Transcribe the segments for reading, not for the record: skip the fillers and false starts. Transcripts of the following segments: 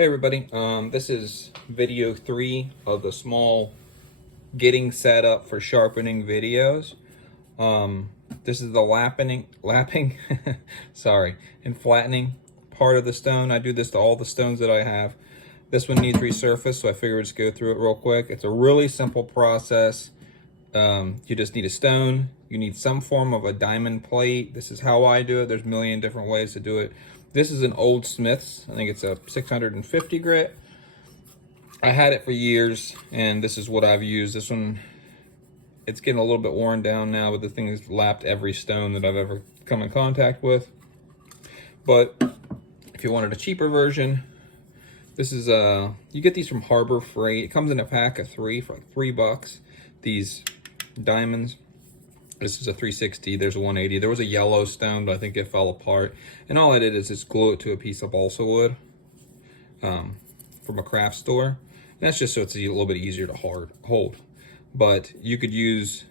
Hey everybody, this is video 3 of the small getting set up for sharpening videos. This is the lapping, sorry, and flattening part of the stone. I do this to all the stones that I have. This one needs resurfaced, so I figured I'd just go through it real quick. It's a really simple process. You just need a stone. You need some form of a diamond plate. This is how I do it. There's a million different ways to do it. This is an Old Smith's. I think it's a 650 grit. I had it for years, and this is what I've used. This one, it's getting a little bit worn down now, but the thing has lapped every stone that I've ever come in contact with. But if you wanted a cheaper version, this is you get these from Harbor Freight. It comes in a pack of 3 for like $3. These diamonds. This is a 360, there's a 180. There was a yellow stone, but I think it fell apart. And all I did is just glue it to a piece of balsa wood from a craft store. And that's just so it's a little bit easier to hold. But you could use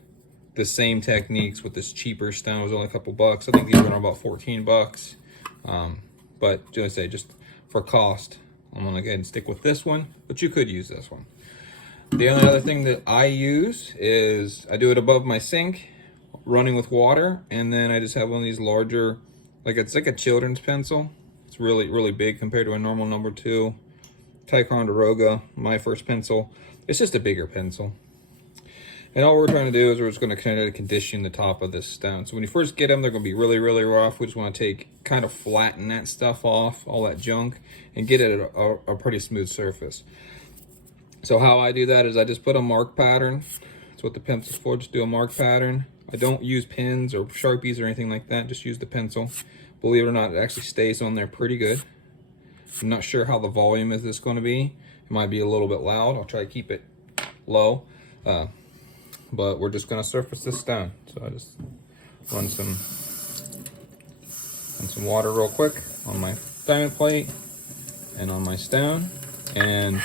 the same techniques with this cheaper stone. It was only a couple bucks. I think these are about 14 bucks. But just for cost, I'm gonna go ahead and stick with this one, but you could use this one. The only other thing that I use is I do it above my sink, running with water, and then I just have one of these larger, it's like a children's pencil. It's really big compared to a normal number 2 Ticonderoga, my first pencil. It's just a bigger pencil. And all we're trying to do is we're just going to kind of condition the top of this stone. So when you first get them, they're going to be really rough. We just want to kind of flatten that stuff off, all that junk, and get it at a pretty smooth surface. So how I do that is I just put a mark pattern. That's what the pencil's for, just do a mark pattern. I don't use pins or Sharpies or anything like that, just use the pencil. Believe it or not, it actually stays on there pretty good. I'm not sure how the volume is this going to be. It might be a little bit loud. I'll try to keep it low. But we're just going to surface this stone. So I just run some water real quick on my diamond plate and on my stone. And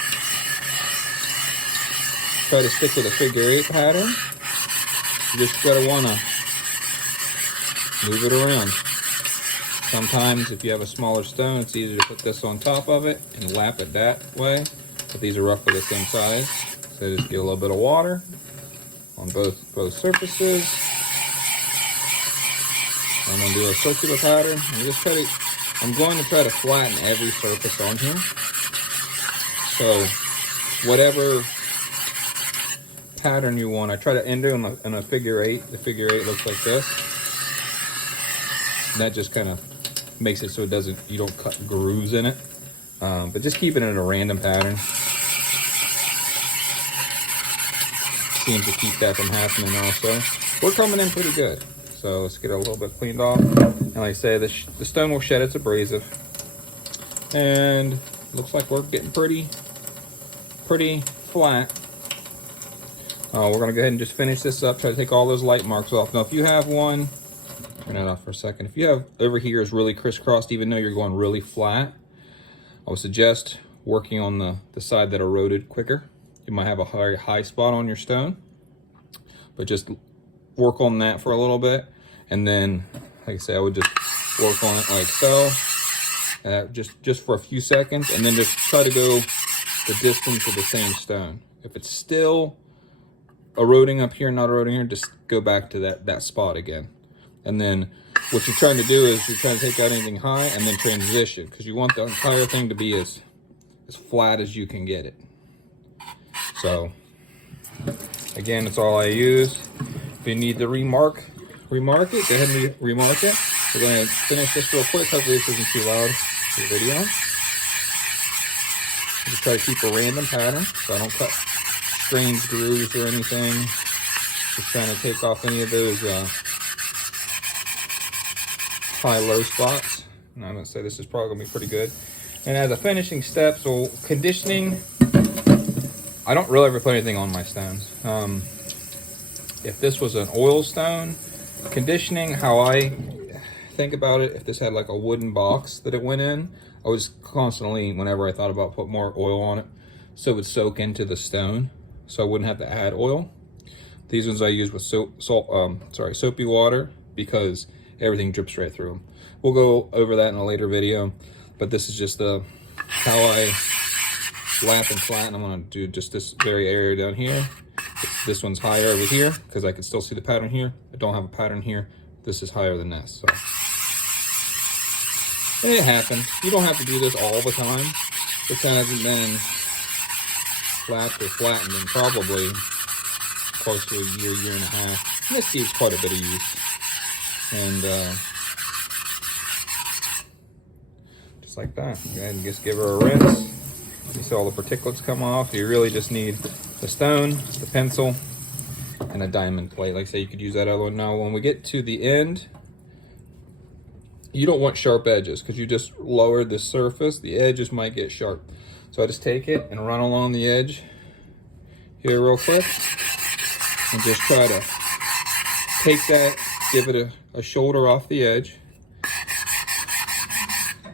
try to stick with a figure 8 pattern. You just gotta wanna move it around. Sometimes if you have a smaller stone, it's easier to put this on top of it and lap it that way. But these are roughly the same size. So just get a little bit of water on both surfaces. I'm gonna do a circular pattern and I'm going to try to flatten every surface on here. So whatever pattern you want, I try to end it in a figure 8. The figure 8 looks like this. And that just kind of makes it so you don't cut grooves in it. But just keep it in a random pattern seems to keep that from happening also. We're coming in pretty good. So let's get it a little bit cleaned off. And like I say, the stone will shed its abrasive. And looks like we're getting pretty flat. We're going to go ahead and just finish this up, try to take all those light marks off. Now, if you have one, turn it off for a second. If you have over here is really crisscrossed, even though you're going really flat, I would suggest working on the side that eroded quicker. You might have a very high spot on your stone, but just work on that for a little bit. And then, like I say, I would just work on it like so, just for a few seconds, and then just try to go the distance of the same stone. If it's still eroding up here, not eroding here, just go back to that spot again. And then what you're trying to do is you're trying to take out anything high and then transition, because you want the entire thing to be as flat as you can get it. So again, it's all I use. If you need to remark it, go ahead and remark it. We're going to finish this real quick. Hopefully this isn't too loud for the video. Just try to keep a random pattern so I don't cut strange grooves or anything. Just trying to take off any of those high-low spots. And I'm going to say this is probably going to be pretty good. And as a finishing step, so conditioning, I don't really ever put anything on my stones. If this was an oil stone, conditioning, how I think about it, if this had like a wooden box that it went in, I was constantly, whenever I thought about putting more oil on it, so it would soak into the stone, so I wouldn't have to add oil. These ones I use with soapy water, because everything drips right through them. We'll go over that in a later video, but this is just how I lap and flatten. I'm gonna do just this very area down here. This one's higher over here because I can still see the pattern here. I don't have a pattern here. This is higher than this, so. It happens. You don't have to do this all the time. This hasn't been flapped or flattened in probably close to a year, year and a half. And this needs quite a bit of use. And just like that. Go ahead and just give her a rinse. You see all the particulates come off. You really just need the stone, the pencil, and a diamond plate. Like I say, you could use that other one. Now, when we get to the end, you don't want sharp edges because you just lowered the surface. The edges might get sharp. So I just take it and run along the edge here real quick and just try to take that, give it a shoulder off the edge,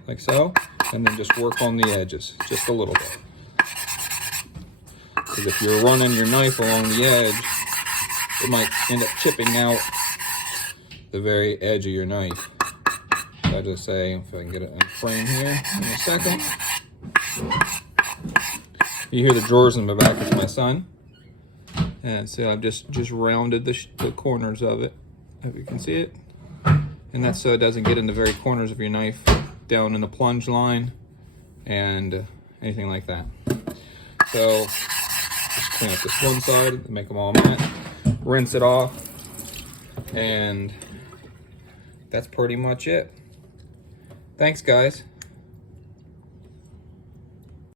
like so, and then just work on the edges just a little bit. Because if you're running your knife along the edge, it might end up chipping out the very edge of your knife. So I just say, if I can get it in frame here in a second. You hear the drawers in the back, it's my son. And so I've just rounded the corners of it, if you can see it. And that's so it doesn't get in the very corners of your knife, down in the plunge line, and anything like that. So just clean up this one side, make them all matte, rinse it off, and that's pretty much it. Thanks, guys.